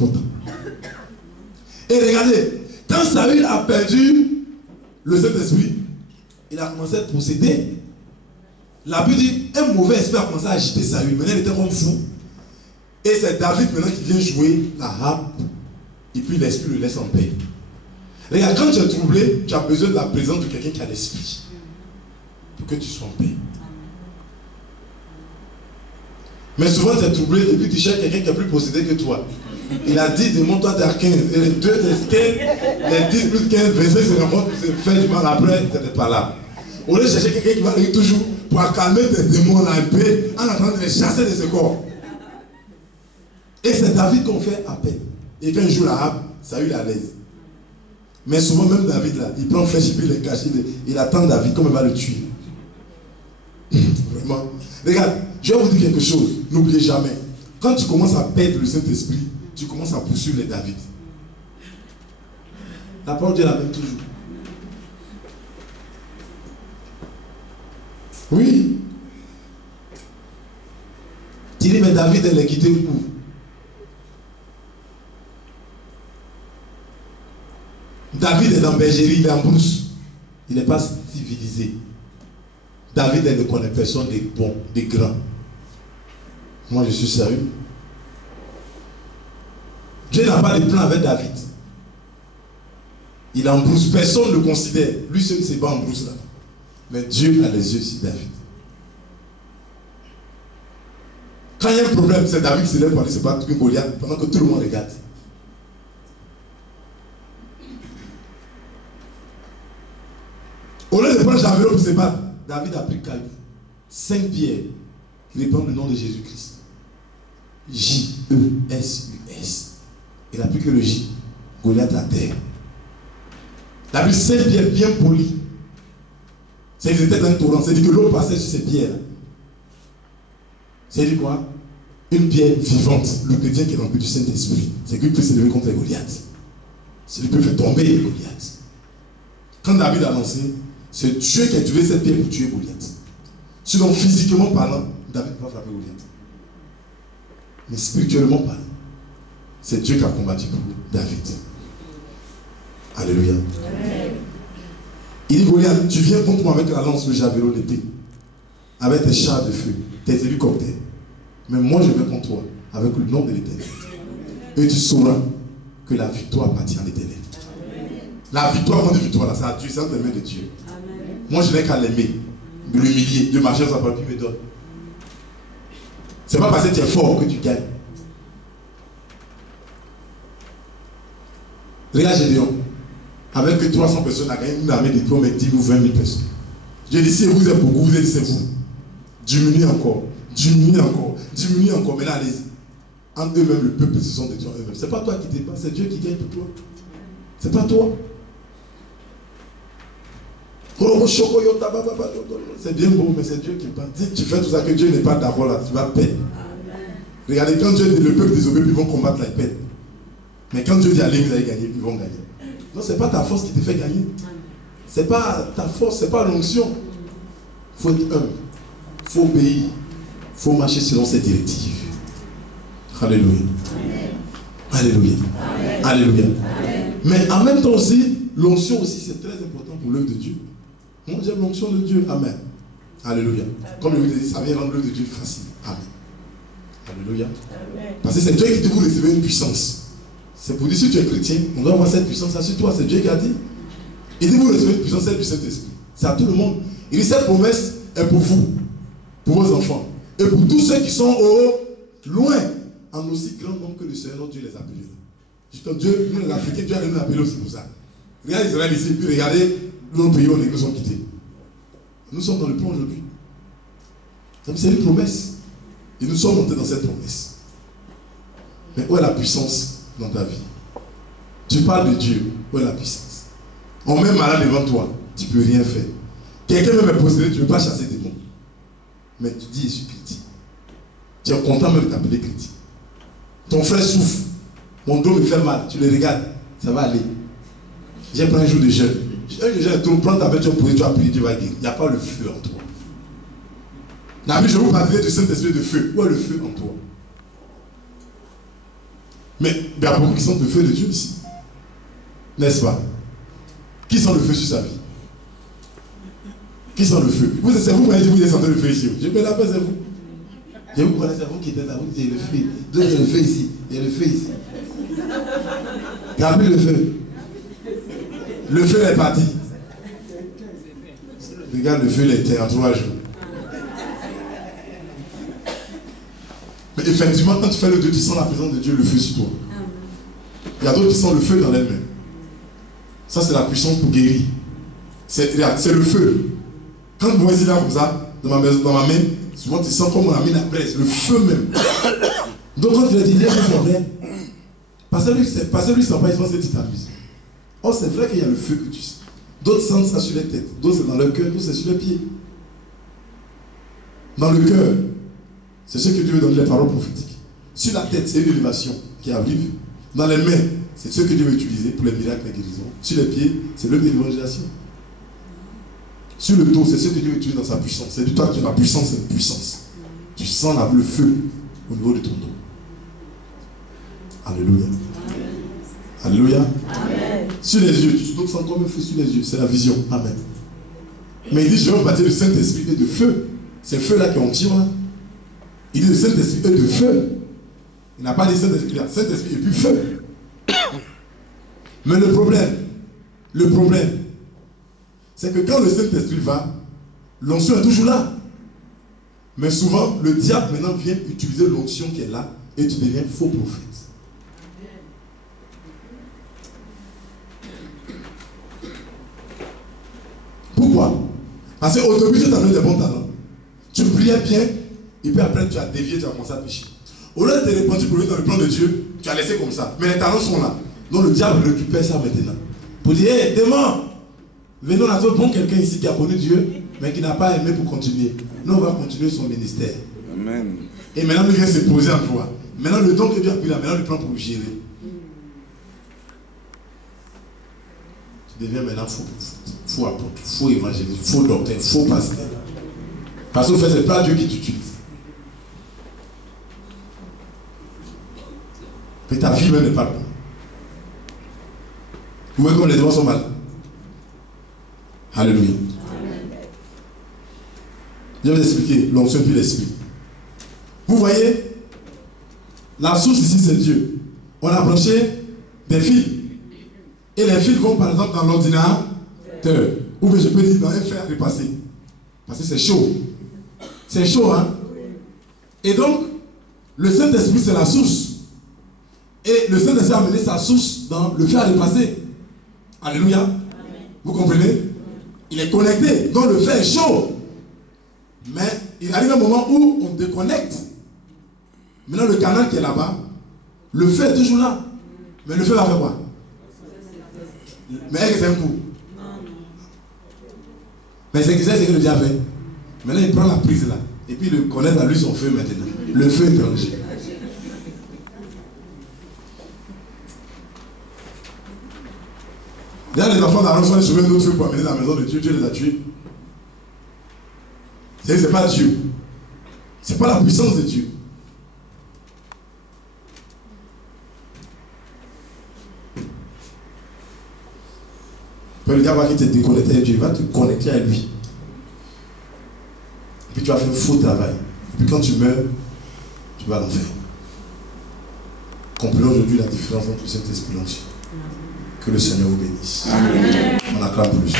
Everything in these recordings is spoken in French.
important. Et regardez, quand Saül a perdu le Saint-Esprit, il a commencé à posséder. La Bible dit, un mauvais esprit a commencé à agiter Saül. Maintenant, il était comme fou. Et c'est David maintenant qui vient jouer la harpe. Et puis l'esprit le laisse en paix. Regarde, quand tu es troublé, tu as besoin de la présence de quelqu'un qui a l'esprit. Pour que tu sois en paix. Mais souvent tu es troublé et puis tu cherches quelqu'un qui est plus possédé que toi. Il a dit, demande-toi t'es à 15. Et les 2, les 10 plus 15, 25, c'est vraiment pour se faire du mal après, tu n'es pas là. Au lieu de chercher quelqu'un qui va arriver toujours pour calmer tes démons là un peu, en attendant de les chasser de ce corps. Et c'est David qu'on fait appel. Et quand il joue la harpe, Saül est à l'aise. Mais souvent même David là, il prend flèche et puis il les cache. Il attend David comme il va le tuer. Vraiment. Regarde, je vais vous dire quelque chose. N'oubliez jamais. Quand tu commences à perdre le Saint-Esprit, tu commences à poursuivre les David. La parole est la même toujours. Oui. Tu dis, mais David, elle est quittée où? David est dans bergerie, il est en brousse. Il n'est pas civilisé. David, elle ne connaît personne des bons, des grands. Moi, je suis sérieux. Dieu n'a pas de plan avec David. Il est en brousse. Personne ne le considère. Lui seul ne s'est pas en brousse là. Mais Dieu a les yeux sur David. Quand il y a un problème, c'est David qui se lève pour aller se battre avec Goliath pendant que tout le monde regarde. Au lieu de prendre javelot pour se battre, David a pris caillou, 5 pierres, qui répandent le nom de Jésus-Christ. J-E-S-U-S. Il n'a plus que le J. Goliath à terre. Il a pris 5 pierres bien polies. C'était un torrent. C'est-à-dire que l'eau passait sur ces pierres. C'est-à-dire quoi? Une pierre vivante. Le chrétien qui est dans le but du Saint-Esprit. C'est qu'il peut s'élever contre Goliath. C'est lui qui peut faire tomber Goliath. Quand David a annoncé, c'est Dieu qui a tué cette pierre pour tuer Goliath. Sinon, physiquement parlant, David ne va pas frapper Goliath. Mais spirituellement parlant, c'est Dieu qui a combattu pour David. Alléluia. Amen. Il dit, Goliath, tu viens contre moi avec la lance, le javelot, l'épée, avec tes chars de feu, tes hélicoptères. Mais moi, je viens contre toi avec le nom de l'Éternel. Et tu sauras que la victoire appartient à l'Éternel. La victoire, quand de victoire, là, c'est à Dieu, c'est entre les mains de Dieu. Amen. Moi, je n'ai qu'à l'aimer, de l'humilier, de marcher sur sa parole, puis me donne. C'est pas parce que tu es fort que tu gagnes. Regarde Gédéon. Avec 300 personnes, il a gagné une armée de 10 ou 20 000 personnes. J'ai dit, si vous êtes beaucoup, vous êtes c'est vous. Diminuez encore, diminuez encore, diminuez encore. Mais là, allez-y. Entre eux-mêmes, le peuple se sont détruits eux-mêmes. C'est pas toi qui dépasse, c'est Dieu qui gagne pour toi. C'est pas toi. C'est bien beau, mais c'est Dieu qui parle. Si tu fais tout ça que Dieu n'est pas d'accord là, tu vas perdre. Regardez, quand Dieu dit le peuple désobéit, ils vont combattre la peine. Mais quand Dieu dit allez, vous allez gagner, ils vont gagner. Non, ce n'est pas ta force qui te fait gagner. Ce n'est pas ta force, ce n'est pas l'onction. Il faut être humble. Il faut obéir. Il faut marcher selon ses directives. Alléluia. Amen. Alléluia. Amen. Alléluia. Amen. Mais en même temps aussi, l'onction aussi, c'est très important pour l'œuvre de Dieu. Moi, j'aime l'onction de Dieu. Amen. Alléluia. Comme je vous l'ai dit, ça vient rendre l'œuvre de Dieu facile. Amen. Alléluia. Amen. Parce que c'est Dieu qui te vous recevoir une puissance. C'est pour dire, si tu es chrétien, on doit avoir cette puissance-là sur toi. C'est Dieu qui a dit. Il dit, vous recevez une puissance, celle du Saint-Esprit. C'est à tout le monde. Il dit, cette promesse est pour vous, pour vos enfants, et pour tous ceux qui sont au loin, en aussi grand nombre que le Seigneur, notre Dieu les appelle. Justement, Dieu, nous les Africains, Dieu a nous appelé aussi pour ça. Regardez Israël ici, puis regardez nos pays où les nous sont quittés. Nous sommes dans le plan aujourd'hui. C'est une promesse. Et nous sommes montés dans cette promesse. Mais où est la puissance dans ta vie? Tu parles de Dieu, où est la puissance? On met malade devant toi, tu ne peux rien faire. Quelqu'un même est possédé, tu ne peux pas chasser des démons. Mais tu dis, je suis chrétien. Tu es content même de t'appeler chrétien. Ton frère souffre, mon dos me fait mal, tu le regardes, ça va aller. J'ai pris un jour de jeûne. Un jour de jeûne, tu prends ta bête, tu vas poser, tu vas prier, tu vas guérir. Il n'y a pas le feu en toi. La vie, je vous parlerai du Saint-Esprit de feu. Où est le feu en toi? Mais il y a beaucoup qui sentent le feu de Dieu ici. N'est-ce pas? Qui sent le feu sur sa vie? Qui sent le feu? C'est vous qui m'avez dit vous sentez le feu ici. Je me l'appelle, c'est vous. Je vous connais, c'est vous qui êtes là. Vous dites, il y a le feu. Donc, il y a le feu ici. Il y a le feu ici. Gardez le feu. Le feu est parti. Regarde, le feu, il était en 3 jours. Mais effectivement, quand tu fais le 2, tu sens la présence de Dieu, le feu sur toi. Il y a d'autres qui sentent le feu dans l'elles-mêmes. Ça, c'est la puissance pour guérir. C'est le feu. Quand vous voyez là comme ça, dans ma main, souvent tu sens comme on a mis la presse, le feu même. Donc quand tu le dis, c'est vrai. Parce que lui, sent pas, il pense que tu t'amuses. Or, c'est vrai qu'il y a le feu que tu sens. D'autres sentent ça sur les têtes, d'autres c'est dans le cœur, d'autres c'est sur les pieds. Dans le cœur, c'est ce que Dieu veut donner les paroles prophétiques. Sur la tête, c'est une élévation qui arrive. Dans les mains, c'est ce que Dieu veut utiliser pour les miracles et les guérisons. Sur les pieds, c'est l'œuvre de l'évangélisation. Sur le dos, c'est ce que Dieu veut utiliser dans sa puissance. C'est du temps que la puissance, c'est une puissance. Tu sens le feu au niveau de ton dos. Alléluia. Alléluia. Amen. Sur les yeux, tu sens comme un feu sur les yeux. C'est la vision. Amen. Mais il dit, je vais bâtir le Saint-Esprit et de feu. C'est le feu là qu'on tire là. Il dit le Saint-Esprit et de feu. Il n'a pas dit Saint-Esprit, il a Saint-Esprit et puis feu. Mais le problème, c'est que quand le Saint-Esprit va, l'onction est toujours là. Mais souvent, le diable maintenant vient utiliser l'onction qui est là et tu deviens faux prophète. Pourquoi? Parce qu'au début, Dieu t'a donné des bons talents. Tu priais bien, et puis après, tu as dévié, tu as commencé à pécher. Au lieu de te répandre pour venir dans le plan de Dieu, tu as laissé comme ça. Mais les talents sont là. Donc le diable récupère ça maintenant. Pour dire, hé, démon, venons à toi, bon quelqu'un ici qui a connu Dieu, mais qui n'a pas aimé pour continuer. Nous, on va continuer son ministère. Amen. Et maintenant, il vient se poser en toi. Maintenant, le don que Dieu a pris là, maintenant, il prend pour gérer. Tu deviens maintenant faux apôtre, faux évangéliste, faux docteur, faux pasteur. Parce qu'au fait, c'est pas Dieu qui t'utilise. Mais ta vie même ne parle pas. Vous voyez comme les devants sont mal. Alléluia. Je vais vous expliquer l'onction puis l'esprit. Vous voyez, la source ici c'est Dieu. On a branché des fils. Et les fils vont par exemple dans l'ordinateur. Ou bien je peux dire dans un fer à repasser. Parce que c'est chaud. C'est chaud, hein? Et donc, le Saint-Esprit c'est la source. Et le Saint-Esprit a amené sa source dans le fer à repasser. Alléluia. Amen. Vous comprenez? Il est connecté. Donc le fer est chaud. Mais il arrive un moment où on déconnecte. Maintenant le canal qui est là-bas, le feu est toujours là. Mais le feu va faire quoi? Mais c'est un coup. Mais c'est ce que le diable fait. Maintenant il prend la prise là. Et puis il connecte à lui son feu maintenant. Le feu est branché. D'ailleurs, les enfants d'Aaron sont allés sauver d'autres feux pour amener dans la maison de Dieu. Dieu les a tués. C'est pas Dieu. C'est pas la puissance de Dieu. Le diable va te déconnecter à Dieu. Il va te connecter à lui. Et puis tu vas faire un faux travail. Et puis quand tu meurs, tu vas à l'enfer. Comprenons aujourd'hui la différence entre cet esprit et l'onction. Que le Seigneur vous bénisse. Amen. On acclame plus.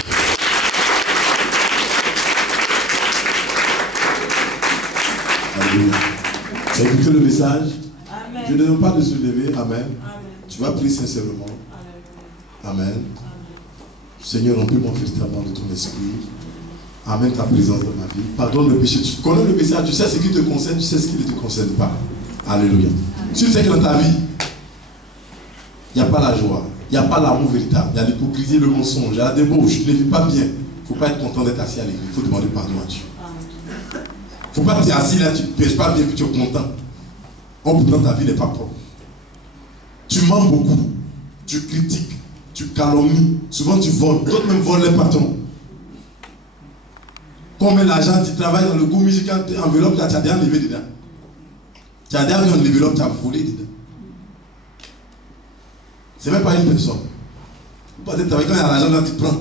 Alléluia. Tu as écouté le message? Amen. Je ne demande pas de se lever. Amen. Amen. Tu vas prier sincèrement. Amen. Amen. Seigneur, remplis-moi véritablement de ton esprit. Amène ta présence dans ma vie. Pardonne le péché. Tu connais le message. Tu sais ce qui te concerne. Tu sais ce qui ne te concerne pas. Alléluia. Si tu sais que dans ta vie, il n'y a pas la joie. Il n'y a pas l'amour véritable. Il y a l'hypocrisie, le mensonge, il y a la débauche. Tu ne vis pas bien. Il ne faut pas être content d'être assis à l'église. Il faut demander pardon à Dieu. Il ne faut pas être assis là, tu ne pêches pas bien, puis tu es content. Oh, pourtant ta vie n'est pas propre. Tu mens beaucoup. Tu critiques. Tu calomnies. Souvent tu voles. D'autres même volent les patrons. Combien d'argent tu travailles dans le groupe musical, enveloppe, tu as déjà enlevé dedans. Tu as déjà vu une enveloppe, tu as volé dedans. C'est même pas une personne. Peut-être quand il y a l'argent, là, tu prends.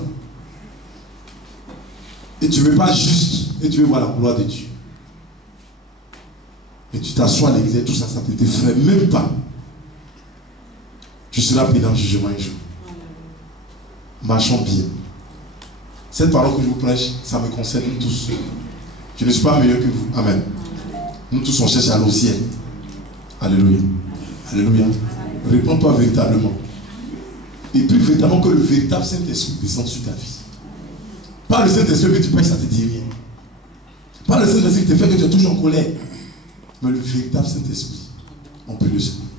Et tu ne veux pas juste, et tu veux voir la gloire de Dieu. Et tu t'assois à l'église et tout ça, ça ne t'effraie même pas. Tu seras pris dans le jugement un jour. Marchons bien. Cette parole que je vous prêche, ça me concerne tous. Je ne suis pas meilleur que vous. Amen. Nous tous on cherche à aller au ciel. Alléluia. Alléluia. Réponds-toi véritablement. Et puis véritablement que le véritable Saint-Esprit descende sur ta vie. Pas le Saint-Esprit que tu prêches, ça ne te dit rien. Pas le Saint-Esprit qui te fait que tu es toujours en colère. Mais le véritable Saint-Esprit, on peut le savoir.